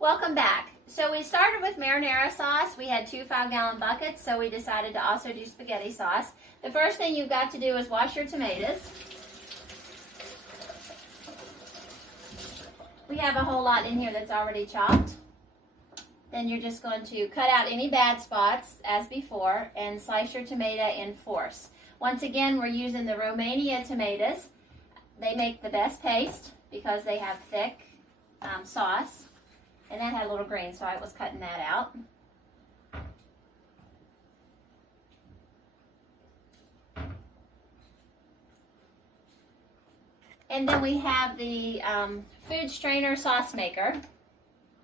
Welcome back. So we started with marinara sauce. We had 2 5-gallon buckets, so we decided to also do spaghetti sauce. The first thing you've got to do is wash your tomatoes. We have a whole lot in here that's already chopped. Then you're just going to cut out any bad spots as before and slice your tomato in fourths. Once again, we're using the Romania tomatoes. They make the best paste because they have thick sauce. And that had a little green, so I was cutting that out. And then we have the food strainer sauce maker,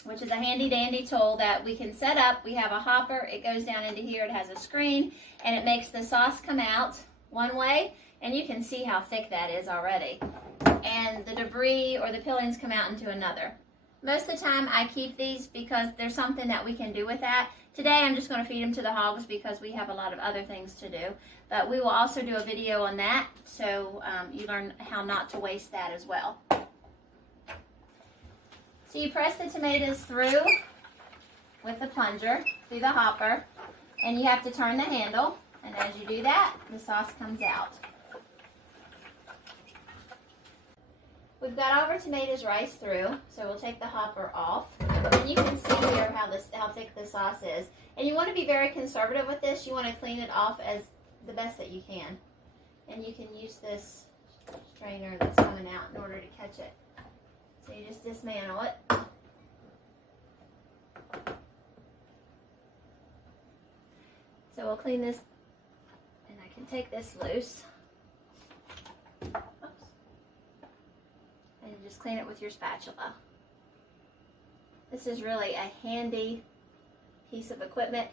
which is a handy dandy tool that we can set up. We have a hopper, it goes down into here, it has a screen, and it makes the sauce come out one way, and you can see how thick that is already. And the debris or the peelings come out into another. Most of the time I keep these because there's something that we can do with that. Today I'm just going to feed them to the hogs because we have a lot of other things to do. But we will also do a video on that so you learn how not to waste that as well. So you press the tomatoes through with the plunger, through the hopper, and you have to turn the handle. And as you do that, the sauce comes out. We've got all of our tomatoes riced through, so we'll take the hopper off. And you can see here how thick the sauce is. And you want to be very conservative with this. You want to clean it off as the best that you can. And you can use this strainer that's coming out in order to catch it. So you just dismantle it. So we'll clean this, and I can take this loose. And you just clean it with your spatula. This is really a handy piece of equipment.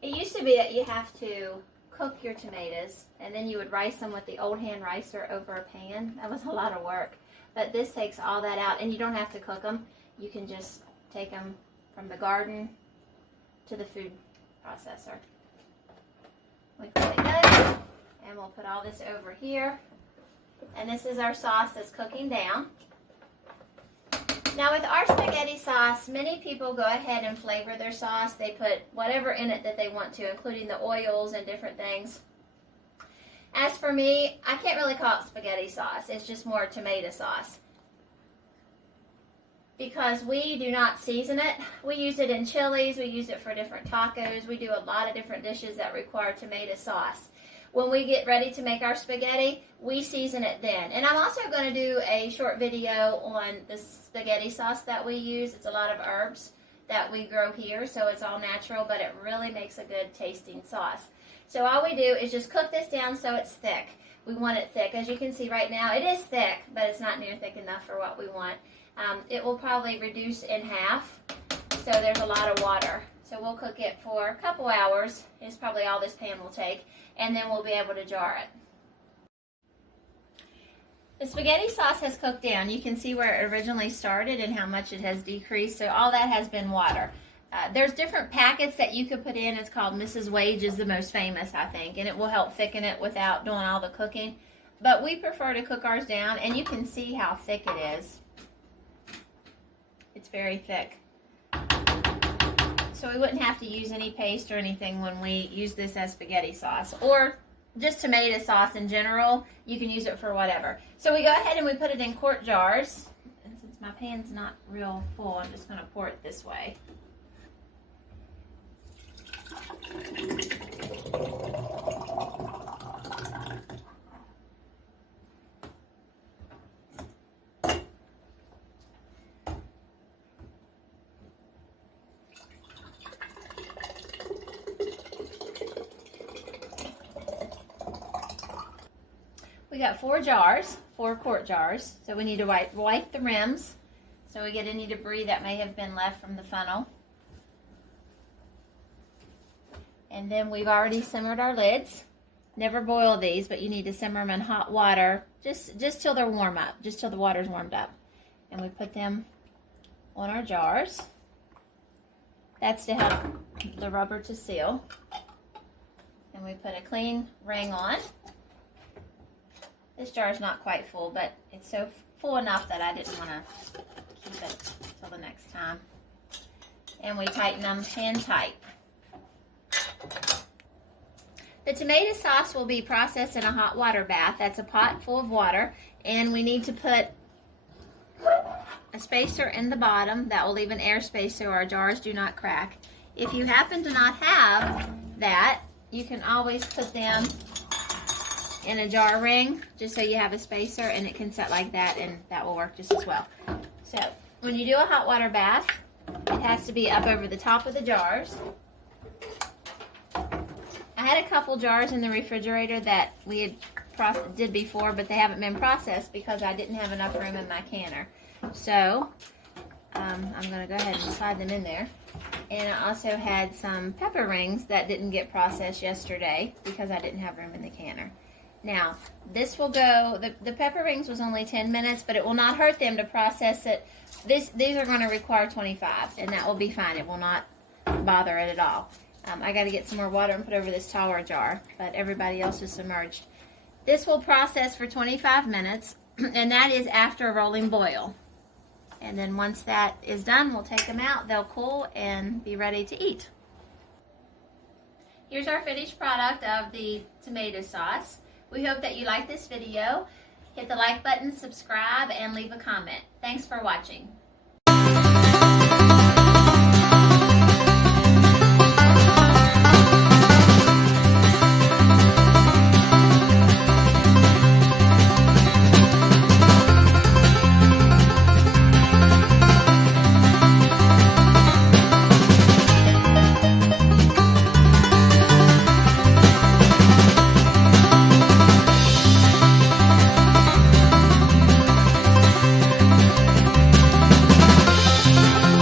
It used to be that you have to cook your tomatoes and then you would rice them with the old hand ricer over a pan. That was a lot of work. But this takes all that out, and you don't have to cook them. You can just take them from the garden to the food processor. We clean it good, and we'll put all this over here. And this is our sauce that's cooking down. Now with our spaghetti sauce, many people go ahead and flavor their sauce. They put whatever in it that they want to, including the oils and different things. As for me, I can't really call it spaghetti sauce. It's just more tomato sauce. Because we do not season it. We use it in chilies. We use it for different tacos. We do a lot of different dishes that require tomato sauce. When we get ready to make our spaghetti, we season it then. And I'm also going to do a short video on the spaghetti sauce that we use. It's a lot of herbs that we grow here, so it's all natural, but it really makes a good tasting sauce. So all we do is just cook this down so it's thick. We want it thick. As you can see right now, it is thick, but it's not near thick enough for what we want. It will probably reduce in half, so there's a lot of water. So we'll cook it for a couple hours. It's probably all this pan will take, and then we'll be able to jar it. The spaghetti sauce has cooked down. You can see where it originally started and how much it has decreased. So all that has been water. There's different packets that you could put in. It's called Mrs. Wage is the most famous, I think, and it will help thicken it without doing all the cooking. But we prefer to cook ours down, and you can see how thick it is. It's very thick. So we wouldn't have to use any paste or anything when we use this as spaghetti sauce. Or just tomato sauce in general. You can use it for whatever. So we go ahead and we put it in quart jars. And since my pan's not real full, I'm just going to pour it this way. We got 4 jars, 4 quart jars, so we need to wipe the rims so we get any debris that may have been left from the funnel. And then we've already simmered our lids. Never boil these, but you need to simmer them in hot water just till they're warm up, just till the water's warmed up. And we put them on our jars. That's to help the rubber to seal. And we put a clean ring on. This jar is not quite full, but it's so full enough that I didn't want to keep it till the next time. and we tighten them hand tight. The tomato sauce will be processed in a hot water bath. That's a pot full of water, and we need to put a spacer in the bottom that will leave an air space so our jars do not crack. If you happen to not have that, you can always put them in a jar ring just so you have a spacer, and it can set like that, and that will work just as well. So when you do a hot water bath, it has to be up over the top of the jars. I had a couple jars in the refrigerator that we had did before, but they haven't been processed because I didn't have enough room in my canner. So I'm going to go ahead and slide them in there. And I also had some pepper rings that didn't get processed yesterday because I didn't have room in the canner. Now, this will go, the pepper rings was only 10 minutes, but it will not hurt them to process it. These are going to require 25, and that will be fine. It will not bother it at all. I got to get some more water and put over this taller jar, but everybody else is submerged. This will process for 25 minutes, and that is after a rolling boil. And then once that is done, we'll take them out. They'll cool and be ready to eat. Here's our finished product of the tomato sauce. We hope that you like this video. Hit the like button, subscribe, and leave a comment. Thanks for watching.